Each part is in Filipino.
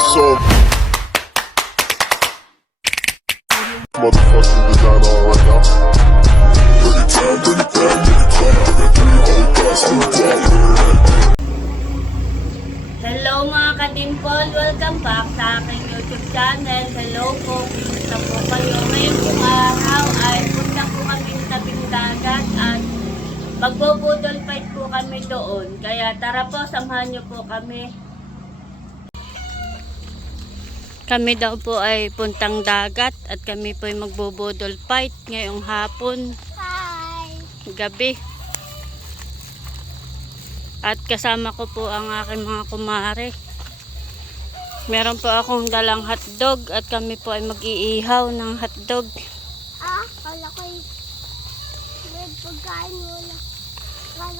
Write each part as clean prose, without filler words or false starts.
So motherfucking designer right now. Hello mga ka-dimple, welcome back sa aking YouTube channel. Hello po, kumusta po kayo? Ngayon pong araw ay punta po kami sa tabing dagat at magbubudol fight po kami doon. Kaya tara po, samahan niyo po kami. Kami daw po ay puntang dagat at kami po ay magbubudol fight ngayong hapon. Hi! Gabi. At kasama ko po ang aking mga kumare. Meron po akong dalang hotdog at kami po ay mag-iihaw ng hotdog. Kala ko may pagkain wala.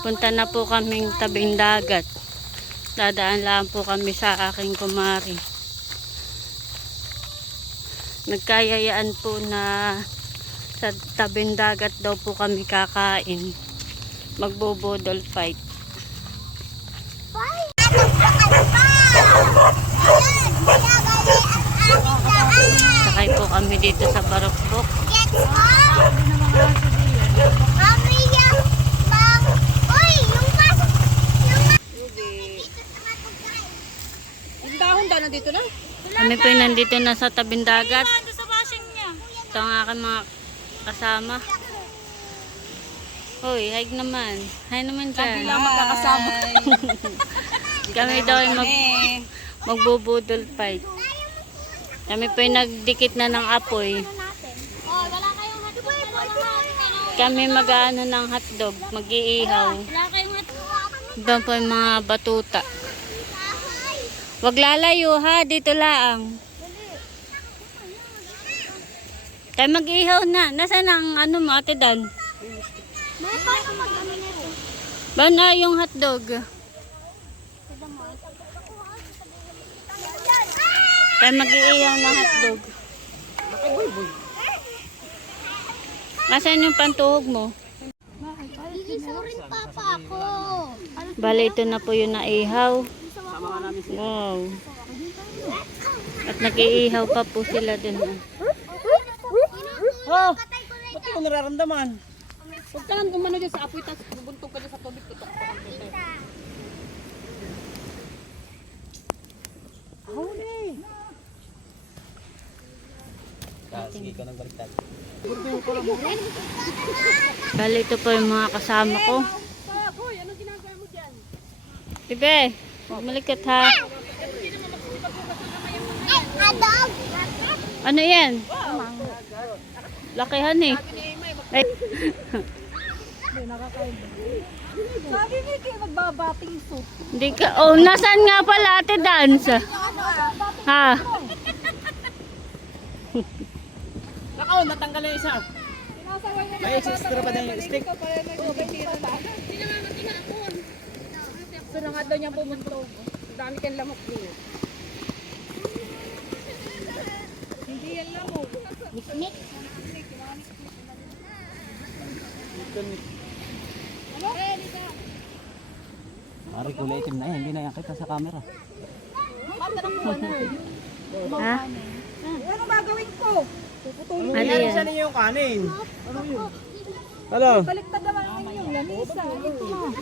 Punta na po kaming tabing dagat. Dadaan lang po kami sa aking kumare. Nagkayayaan po na sa tabing dagat daw po kami kakain. Magbubudol fight. Sakay po kami dito sa Barokbok. Yung dahon daw nandito na? Kami po nandito na sa tabing dagat. Ito ang aking mga kasama. Hoy, hi naman. Hi naman dyan. Lang magkakasama. Kami daw ay magbubudol fight. Kami po ay nagdikit na ng apoy. Kami mag-aano ng hotdog, mag-iihaw. Doon po yung mga batuta. Wag lalayo ha, dito lang. Tayo mag-iihaw na. Nasaan ang ano mo, Ate Dan? May paano mag-ano nito? Ba na yung hotdog? Tayo mag-iihaw ng hotdog. Nasaan yung pantuhog mo? Ilisurin papa ako. Bale, ito na po yung naihaw. Wow. At nag-iihaw pa po sila dun. Oh, ba't ko nararamdaman? Huwag ka lang gumano dyan sa apoy, tapos bubuntog ka dyan sa tubig. Tutok pa kang dito. Huli! Sige ka nang baliktad. Bale, ito po yung mga kasama ko. Boy, anong ginagawa mo dyan? Ibe, malikot ha. Adog! Ano yan? Lakihan eh. Ay. Sabi mo kayo magbabating suit. Hindi ka, oh, nasaan nga pala Ate Dance? Ha? Nakaw, natanggal na isa. May extra pa din yung stick. So na nga daw niya pumuntog. Dami kang lamok niya. Hindi yan lamok. Nick. Mari kulay itim na yan, hindi na yan kita sa camera. Ha? Ano gagawin ko? Ano yan? Isa niyo yung kanin. Ano? Baliktad naman yung lamisa.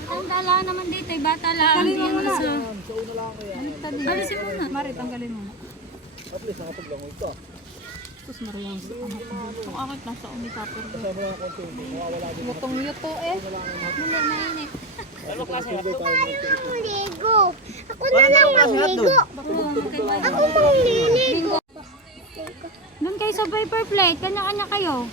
Tandala naman dito, bata lang. Tanggalin mo na. Baliktad din. Alisin mo na. Mari, tanggalin mo. At least nakapaglango ito. Tapos marilang sa anak ko. Kung akit lang sa umitapor. Kasama lang konti, mawawala din. Lutong yuto eh. Muli, mainit. Ano klase hotdog? Ligo. Ako na lang maligo. Ako mangligo. Doon kayo sa paper plate. Kanya-kanya kayo.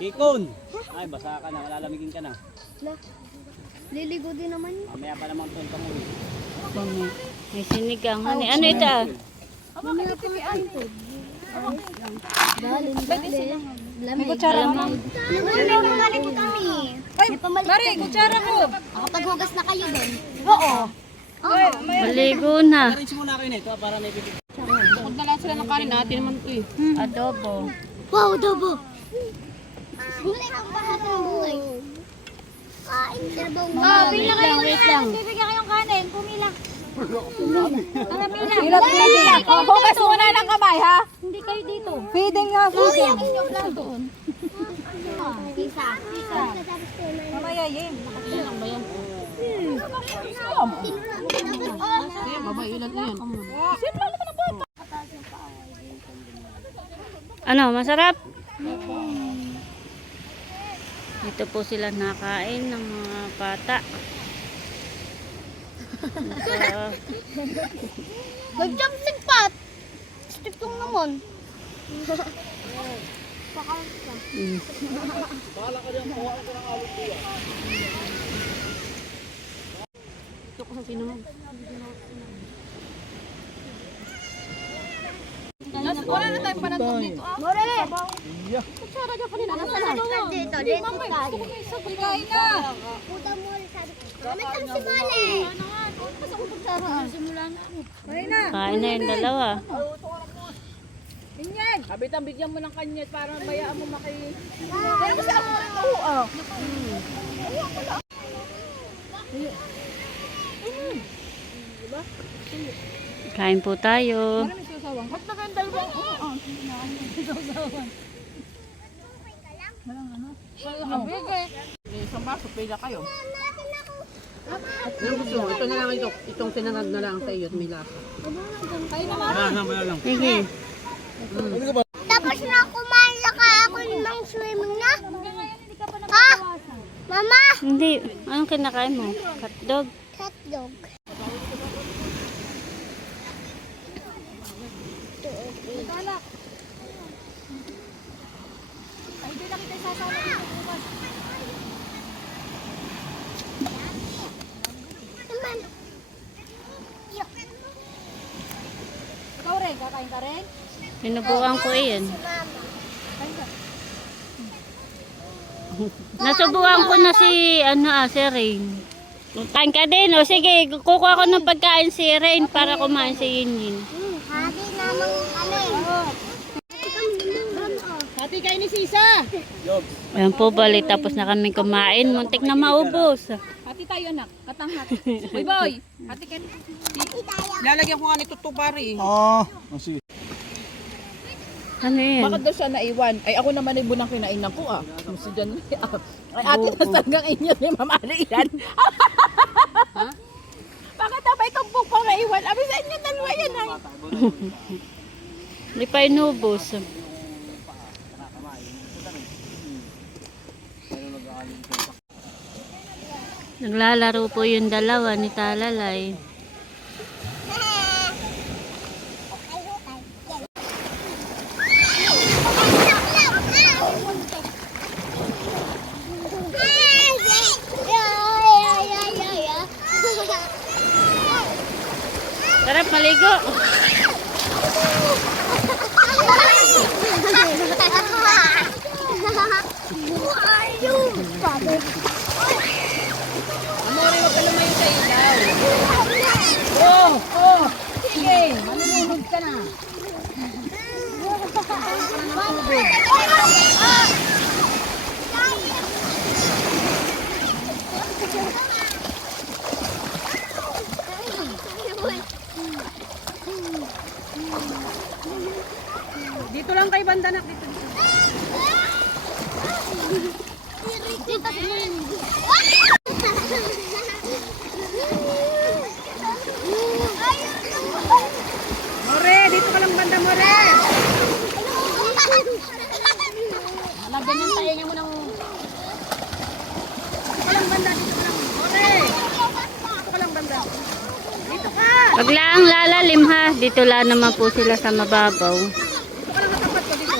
Kikon! Ay, basa ka na, malalamigin ka na. Liligo din naman yun. Mamaya pa naman punta mo. May sinigang. Ano ito? Mamaya po ay ito. May kutsara mo? Nagmamali po kami. Mari, kutsara mo. Makapaghugas na kayo doon. Oo. Maligo na. Arrange muna kayo nito para may bibig. Bukod na lang sila ng kanin natin naman ito eh. Adobo. Wow, adobo. Huli kang bahat ng buhay. Kain ka ba? Wait lang. Bibigyan kayong kanin. natin. Pumila. Ilat. Hugas muna ng kamay, ha? Hindi kayo dito. Feeding nga, feeding. Isa. Mamaya, Yem. Ano, masarap? Dito po sila nakain ng mga bata. Nag-jumping pot. Stick tong naman. Wala na tayong panatog dito. More! Kutsara dyan kanina. Nasa sabaw. Dito ka. Kain na. Puta mo, sabi ko. Kamit lang si Mali. Basta kung kutsara. Simula na. Kain na yung dalawa. Inyan. Habit ang bigyan mo ng kanyas para bayaan mo Pero kasi ako rin oo. Kain po tayo. Marami susawang. Ba't nagandal ba? Oo. Susawang. Walang ano? Walang bigay. Isang baso, pila kayo. Ano gusto mo? Ito na lang ito. Itong tinanag na lang sa iyo at may lasa. Sige. Tapos na kumain na ka ako ng swimming na. Ha? Mama? Hindi. Anong kinakain mo? Hotdog? Hotdog. Naman. Ikaw rin, kakain ka rin? Sinubukan ko iyan. Mama. Nasubukan ko na si, si Rain. Kain ka din, o sige, kukuha ko ng pagkain si Rain para kumain si Yinyin. Hati naman kami. Hati kain ni Sisa. Ayan po, bali, tapos na kami kumain. Muntik na maubos. Hati tayo anak, katanghat. Boy boy, hati kain. Lalagyan ko nga nito tubari. Sige. Ano yun? Bakit daw siya naiwan? Ay ako naman ay bunang kinainan ko ah. Si Jan. Ay ate na hanggang inyo ni Mama Alian. Ha? Bakit daw ba itong pupang naiwan? Abi sa inyo dalawa yan ay. Hindi pa inubos. Naglalaro po yung dalawa ni Talalay. Sarap maligo. Amore, wag ka lumayo sa ilaw. Oh. Sige, manunod ka na. Dito lang kay Bandanak dito. More, dito ka lang banda more. Lagyan yung tayo mo ng dito ka lang banda dito ka lang. More. Dito ka lang banda. Dito ka. Wag lang lalalim ha. Dito lang naman po sila sa mababaw. Dito ka lang natapat ko dito.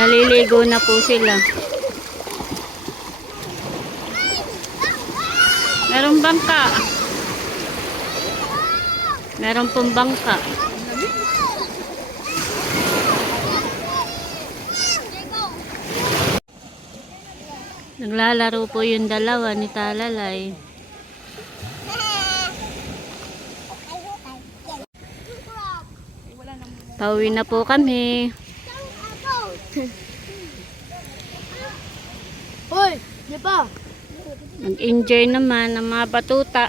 Naliligo na po sila. Merong bangka. Meron pong bangka. Naglalaro po yung dalawa ni Talalay. Pauwi na po kami. Hoy, Di ba? Nag-enjoy naman ang mga batuta.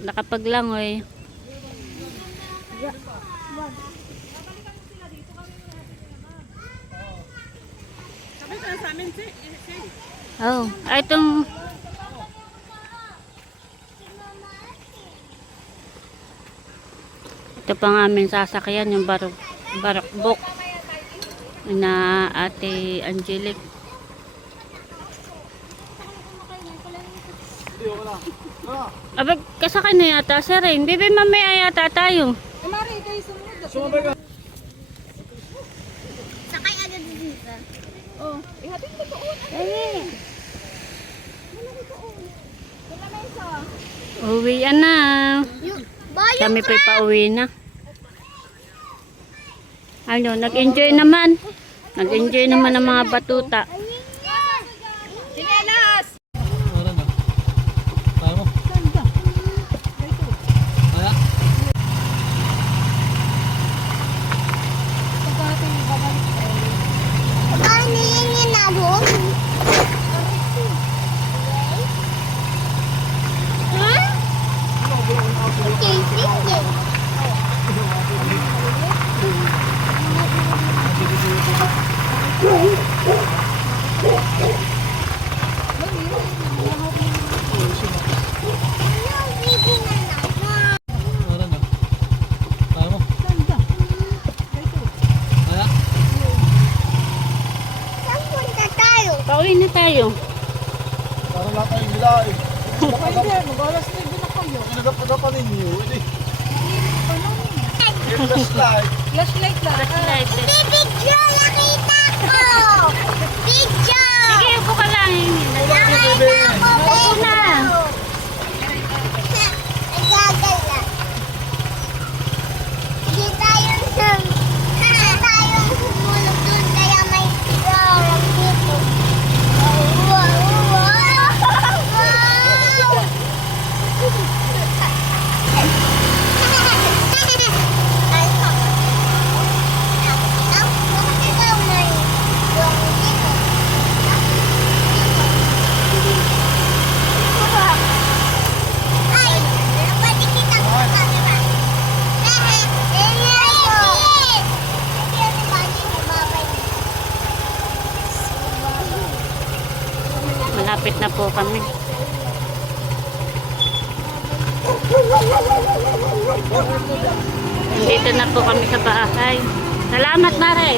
Nakapaglangoy. Oh, ay itong ito pang aming sasakyan, yung barakbok na Ate Angelic. Abag, kasakay na yata si Rain. Bibi, mamaya yata tayo. Sakay agad dito. Oh, ihatid mo doon. Dali. Uwian na. Bayo Kami po'y pauwi na. Ano, nag-enjoy naman. Nag-enjoy naman ang mga batuta. Sinelas! Ano yung nabog? Ha? Okay, sige. Ano, baby na naman. Saan punta tayo? Pauwi na tayo. Parang lahat tayong hilain. Pwede, mag-alas na din na kayo. Pinagapagapa ninyo. Flashlight. Flashlight lang. Bibidyo, nakita ko! Bidyo! Sige, upo ka lang. Nakita ko, Upo na. Nagagala. Hindi tayo sumulog dun, kaya may rarang dito. Wow! Ay, pwede kita camera. Malapit na po kami. Dito na po kami sa bahay. Salamat, Mare.